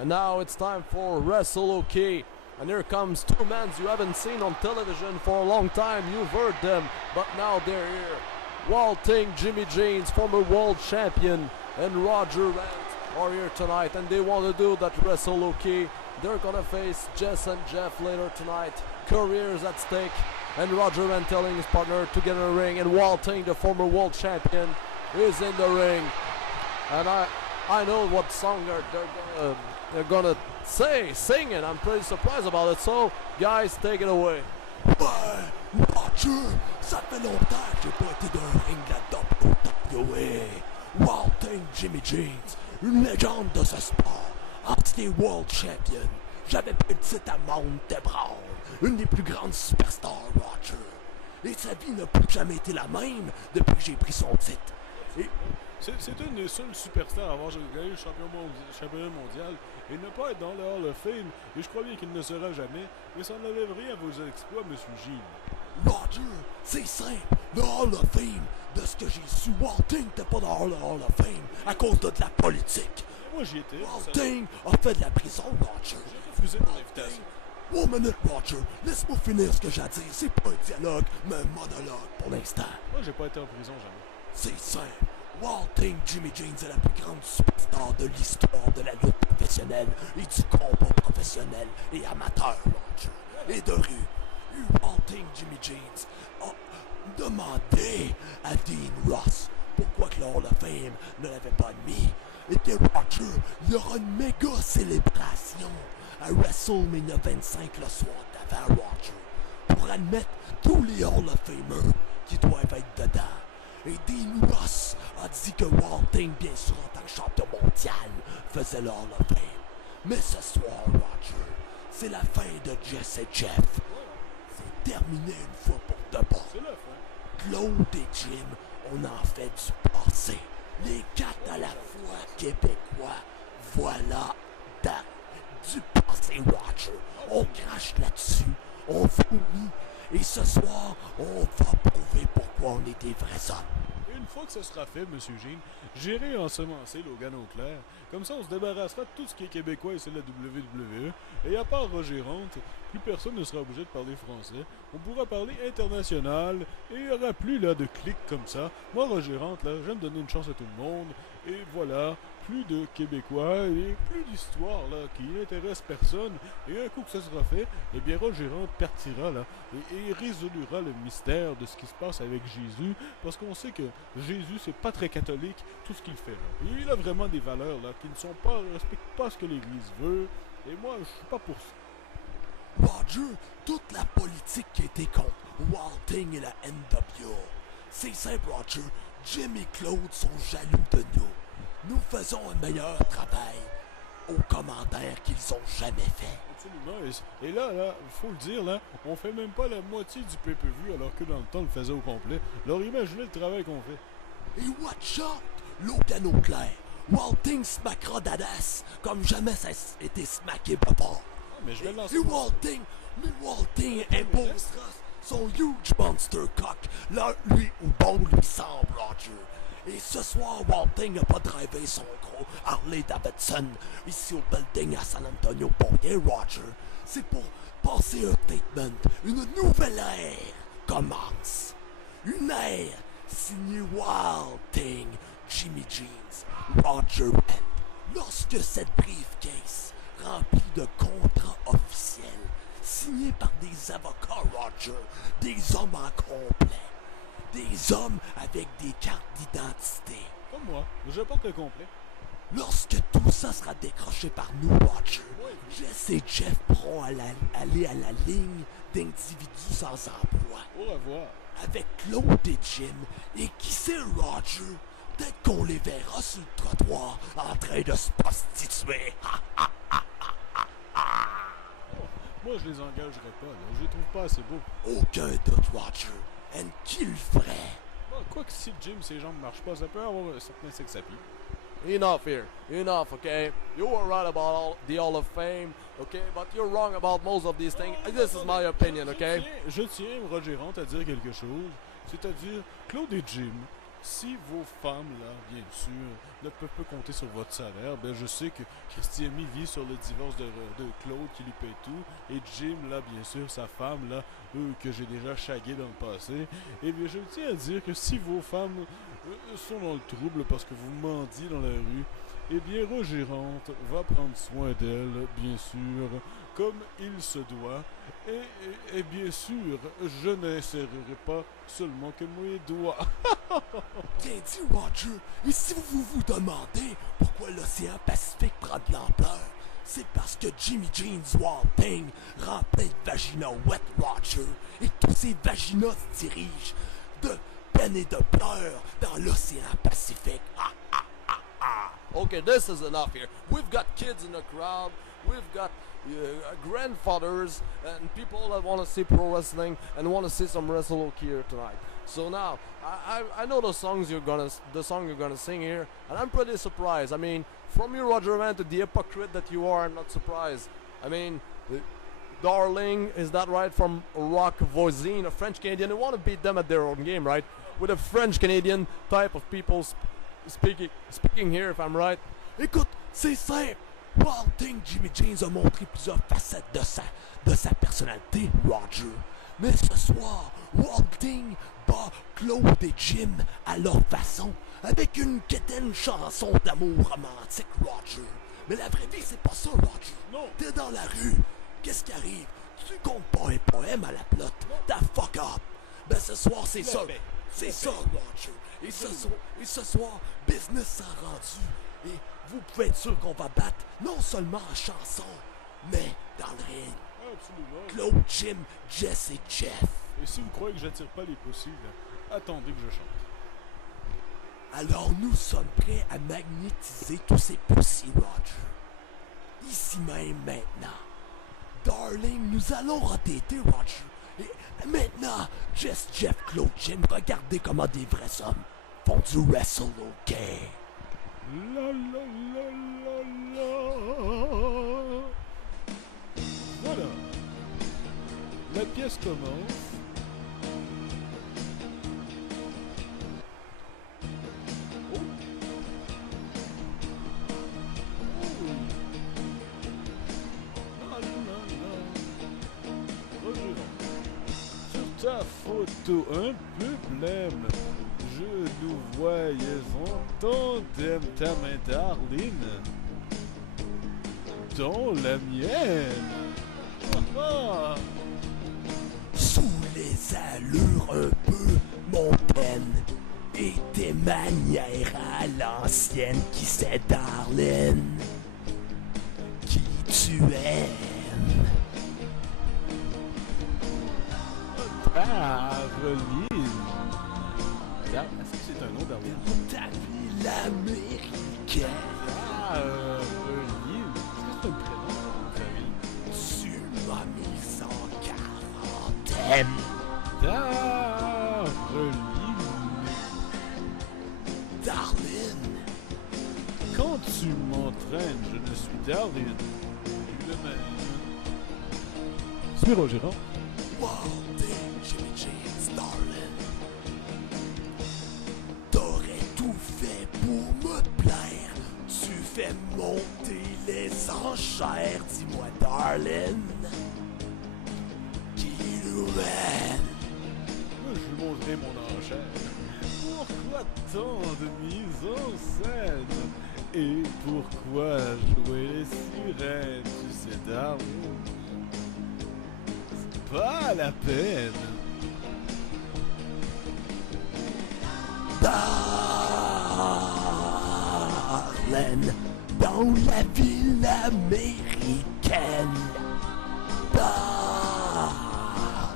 And now it's time for Wrestle OK. And here comes two men you haven't seen on television for a long time. You've heard them, but now they're here. Walting Jimmy James, former world champion, and Roger Rant are here tonight, and they want to do that Wrestle OK. They're gonna face Jess and Jeff later tonight. Careers at stake, and Roger Rant telling his partner to get in the ring, and Walting, the former world champion, is in the ring. And I know what song they're gonna sing, and I'm pretty surprised about it. So, guys, take it away. Ouais, Roger, ça fait longtemps que j'ai pas été dans un ring de la WWE. Walting Jimmy James, une légende de ce sport, entier world champion. J'avais pris le titre à Mount Brown, une des plus grandes superstars, Roger. Et sa vie n'a plus jamais été la même depuis que j'ai pris son titre. C'est une des seules superstars à avoir gagné le championnat mondial et ne pas être dans le Hall of Fame, et je crois bien qu'il ne sera jamais, mais ça n'enlève rien à vos exploits, Monsieur Gilles. Roger, c'est simple, le Hall of Fame, de ce que j'ai su, Walting n'était pas dans le Hall of Fame à cause de la politique. Moi j'y étais. Walting a fait de la prison, Roger. J'ai refusé mon invitation. One minute, Roger, laisse-moi finir ce que j'ai à dire, c'est pas un dialogue, mais un monologue pour l'instant. Moi j'ai pas été en prison jamais. C'est simple. Walting Jimmy James est la plus grande superstar de l'histoire de la lutte professionnelle et du combat professionnel et amateur, Roger, et de rue. Walting Jimmy James a demandé à Dean Ross pourquoi que le Hall of Fame ne l'avait pas admis. Et que Roger, il y aura une méga célébration à WrestleMania 25 le soir d'avant, Roger, pour admettre tous les Hall of Famers qui doivent être dedans. Et Dean Ross a dit que Walting, bien sûr, en tant que champion mondial, faisait le Hall of Fame. Mais ce soir, Roger, c'est la fin de Jess et Jeff. C'est terminé une fois pour de bon. C'est la fin. Claude et Jim, on en fait du passé. Les quatre à la fois québécois, voilà du passé, Roger. On crache là-dessus, on vomit. Et ce soir, on va prouver pourquoi on est des vrais hommes. Une fois que ce sera fait, Monsieur Gilles, j'irai ensemencer Logan Auclair. Comme ça, on se débarrassera de tout ce qui est québécois et c'est la WWE. Et à part Roger Rant, plus personne ne sera obligé de parler français. On pourra parler international et il n'y aura plus là de clics comme ça. Moi, Roger Rant, là, j'aime donner une chance à tout le monde. Et voilà, plus de Québécois et plus d'histoires là qui n'intéressent personne. Et un coup que ça sera fait, eh bien Roger Rant partira là et résolura le mystère de ce qui se passe avec Jésus, parce qu'on sait que Jésus c'est pas très catholique tout ce qu'il fait là. Et il a vraiment des valeurs là qui ne sont pas, respectent pas ce que l'Église veut. Et moi je suis pas pour ça. Roger, toute la politique qui était contre Walting et la NWO. C'est simple, Roger. Jim et Claude sont jaloux de nous. Nous faisons un meilleur travail aux commentaires qu'ils ont jamais fait. Absolument. Et là, faut le dire, là, on fait même pas la moitié du pay-per-view alors que dans le temps, on le faisait au complet. Alors imaginez le travail qu'on fait. Et watch out, Logan Auclair. Walting smackera Dadas comme jamais ça a été smacké before. Mais je vais lancer. Et Walting imposera son huge monster cock, là, lui où bon lui semble, Roger. Et ce soir, Walting n'a pas drivé son gros Harley Davidson ici au building à San Antonio pour rien, Roger. C'est pour passer un statement. Une nouvelle ère commence. Une ère signée Walting, Jimmy James, Roger Rant. Lorsque cette briefcase remplie de contrats officiels signés par des avocats, Roger, des hommes en complet, des hommes avec des cartes d'identité. Comme moi, je porte le complet. Lorsque tout ça sera décroché par nous, Roger, Jess et Jeff pourront aller à la ligne d'individus sans emploi. Au revoir. Avec Claude et Jim, et qui sait, Roger, peut-être qu'on les verra sur le trottoir en train de se prostituer. Moi, je les engagerai pas, là. Je les trouve pas assez beaux. Aucun doute, Roger. Et qui le ferait? Bon, quoi que si Jim, ses jambes marchent pas, ça peut avoir un certain sex appeal. Enough here. Enough, okay? You were right about the Hall of Fame, okay? But you're wrong about most of these things. This is my opinion, okay? Je tiens, Roger Rant, à dire quelque chose. C'est-à-dire, Claude et Jim si vos femmes, là, bien sûr, ne peuvent pas compter sur votre salaire, ben je sais que Christy Amy vit sur le divorce de Claude qui lui paye tout, et Jim, là, bien sûr, sa femme, là, que j'ai déjà chagué dans le passé. Et bien, je tiens à dire que si vos femmes sont dans le trouble parce que vous mendiez dans la rue, eh bien, Roger Rente va prendre soin d'elle, bien sûr, comme il se doit. Et bien sûr, je n'insérerai pas seulement que mes doigts. Bien dit, Roger. Et si vous demandez pourquoi l'océan Pacifique prend de l'ampleur, c'est parce que Jimmy Jean's Wild Thing remplit de vaginas wet, Roger. Et tous ces vaginas se dirigent de peine et de pleurs dans l'océan Pacifique. Ah, ah, ah, ah. Okay, this is enough here. We've got kids in the crowd. We've got grandfathers and people that want to see pro wrestling and want to see some wrestle here tonight. So now, I know the song you're gonna sing here, and I'm pretty surprised. I mean, from you, Roger Man, to the hypocrite that you are, I'm not surprised. I mean, Darling, is that right? From Rock Voisine, a French Canadian. They want to beat them at their own game, right? With a French Canadian type of people speaking here, if I'm right. Écoute, c'est simple. Wild Thing Jimmy Jeans a montré plusieurs facettes de sa personnalité, Roger. Mais ce soir, Wild Thing bat Claude et Jim à leur façon, avec une quétaine chanson d'amour romantique, Roger. Mais la vraie vie, c'est pas ça, Roger. Non. T'es dans la rue. Qu'est-ce qui arrive? Tu comptes pas un poème à la plotte. T'as fuck up. Ben ce soir, c'est ça. C'est ça, Roger. Et ce soir, business s'en rendu. Et vous pouvez être sûr qu'on va battre non seulement en chanson, mais dans le ring. Absolument. Claude, Jim, Jess et Jeff. Et si vous croyez que j'attire pas les possibles, attendez que je chante. Alors nous sommes prêts à magnétiser tous ces pussy, Roger. Ici même, maintenant. Darling, nous allons rotéter, Roger. Et maintenant, Jess, Jeff, Claude, Jim, regardez comment des vrais hommes font du wrestle, ok? La la la la la. Voilà. La pièce commence. Oh. Oh. La la la. Revenons. Sur ta photo un peu blême, je nous voyais en tandem, ta main Darlene dans la mienne. Ah, ah. Sous les allures un peu montaines et tes manières à l'ancienne, qui sait, Darlene, qui tu aimes. Darlene. Est-ce que c'est un nom Darlene? Ta ville américaine. Darlene. Est-ce que c'est un prénom de famille? Tu m'as mis en quarantaine. Darlene. Darlene. Quand tu m'entraînes, je ne suis Darlene. Le même. C'est Roger Rente. Wild Thing, Jimmy Jeans, Darlene. T'aurais tout fait pour me plaire. Tu fais monter les enchères. Dis-moi, Darlene, qui nous mène? Moi, je lui montrerai mon enchère. Pourquoi tant de mise en scène? Et pourquoi jouer les sirènes? Tu sais, Darlene, c'est pas la peine. Darlene, dans la ville américaine.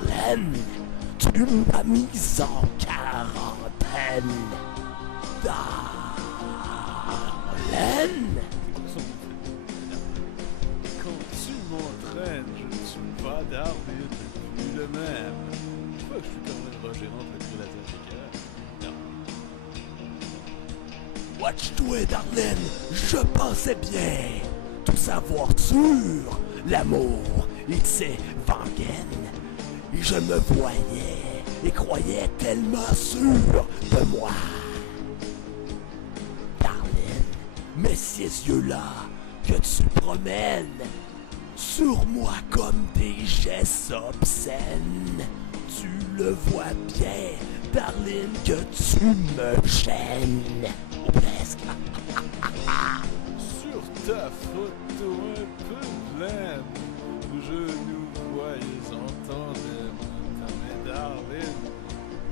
Darlene, tu m'as mis en quarantaine. Darlene. Quand tu m'entraînes, je ne suis pas Darlene, plus le même. Je crois que je suis comme le Roger Rente le plus latin. Non. Watch-toi, Darlene, je pensais bien tout savoir sur l'amour et ses Wangen. Et je me voyais et croyais tellement sûr de moi. mais ces yeux-là que tu promènes sur moi comme des gestes obscènes. Tu le vois bien, Darlene, que tu me gênes. Ou presque. Sur ta photo un peu blême, je nous voyais en tandem. Mais Darlene,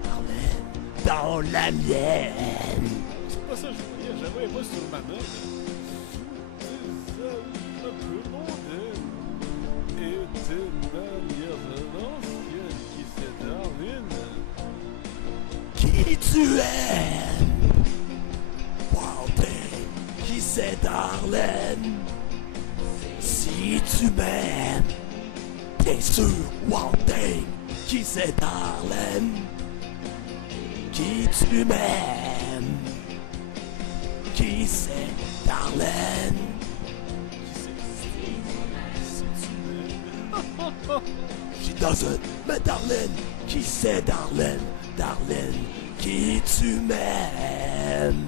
Darlene, dans la mienne. c'est pas ça que je voyais pas sur ma note. C'est ça, un peu mondaine. Et tes manières de l'ancienne qui c'est Darlene. Qui tu aimes? Wilding, qui c'est Darlene? Si tu m'aimes, bien sûr, Wilding, qui c'est Darlene? Qui tu m'aimes? Qui c'est Darlene? She doesn't, mais Darlene, qui c'est Darlene? Darlene, qui tu m'aimes?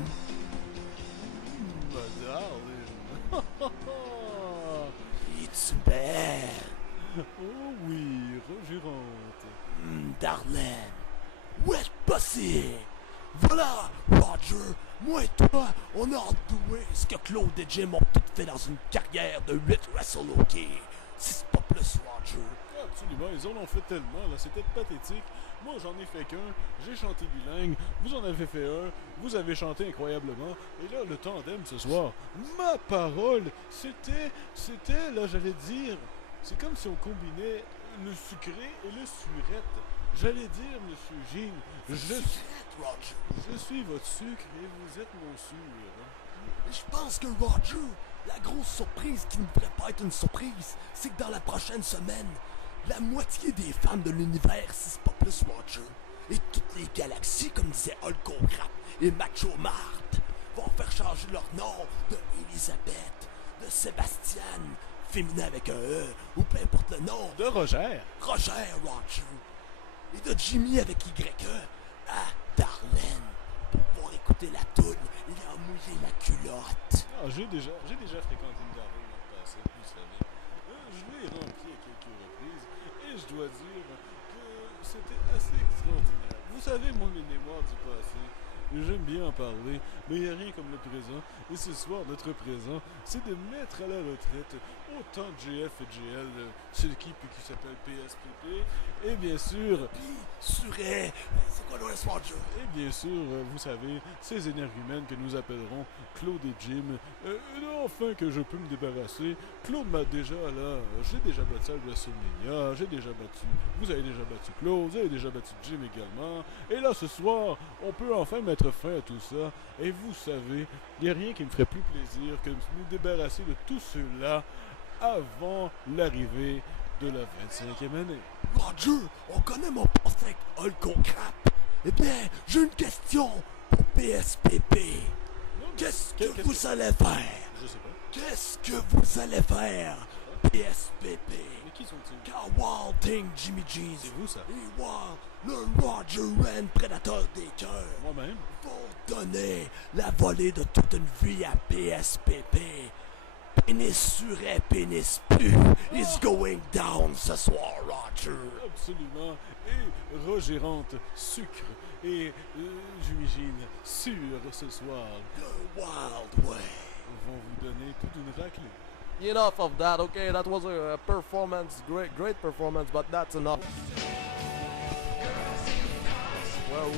Ma Darlene. Qui tu m'aimes? Oh oui, Roger rentre. Darlene, où est passé? Voilà, Roger, moi et toi, on a hâte de voir ce que Claude et Jim ont tout fait dans une carrière de 8 Wrestle OK. Si c'est pas plus, Roger. Absolument, ils en ont fait tellement, là, c'était pathétique. Moi, j'en ai fait qu'un, j'ai chanté bilingue, vous en avez fait un, vous avez chanté incroyablement, et là, le tandem ce soir, ma parole, c'était, là, j'allais dire, c'est comme si on combinait le sucré et le surette. J'allais dire, Monsieur Jean, je suis votre sucre et vous êtes mon sucre. Je pense que Roger, la grosse surprise qui ne devrait pas être une surprise, c'est que dans la prochaine semaine, la moitié des fans de l'univers, si c'est pas plus Roger, et toutes les galaxies, comme disait Hulk Hogan et Macho Mart, vont faire changer leur nom de Elisabeth, de Sébastien, féminin avec un E, ou peu importe le nom, De Roger. Roger Roger, et de Jimmy avec YE à Darlene, pour pouvoir écouter la toune et en mouiller la culotte. Ah, j'ai déjà fréquenté une Darlene dans le passé, vous savez. Je l'ai rempli à quelques reprises et je dois dire que c'était assez extraordinaire. Vous savez, moi, mes mémoires du passé, j'aime bien en parler, mais il n'y a rien comme le présent. Et ce soir, notre présent, c'est de mettre à la retraite autant de GF et GL, cette équipe qui s'appelle PSPP, et bien sûr, Suret, c'est quoi le reste Roger? et bien sûr, vous savez, ces énergumènes que nous appellerons Claude et Jim, enfin que je peux me débarrasser. Claude m'a déjà là, j'ai déjà battu à WrestleMania, j'ai déjà battu, vous avez déjà battu Claude, vous avez déjà battu Jim également, et là ce soir, on peut enfin mettre fin à tout ça, et vous savez, il n'y a rien qui me ferait plus plaisir que de nous débarrasser de tout cela avant l'arrivée de la 25e année. Roger, on connaît mon passé avec Hulk Hogan. Eh bien, j'ai une question pour PSPP. Qu'est-ce que vous allez faire? Je sais pas. Qu'est-ce que vous allez faire, PSPP? Mais qui sont-ils? Quand Wilding Jimmy Jeans C'est vous ça? et Wild, le Roger Ren, prédateur des cœurs, Moi-même? vont donner la volée de toute une vie à PSPP. Pénis suret, pénis pu is going down ce soir, Roger. Absolument. Et Roger rentre sucre et Jimmy Jean sûr ce soir The Wild Way. vont vous donner toute une raclée. Enough of that, okay? That was a performance, great performance, but that's enough.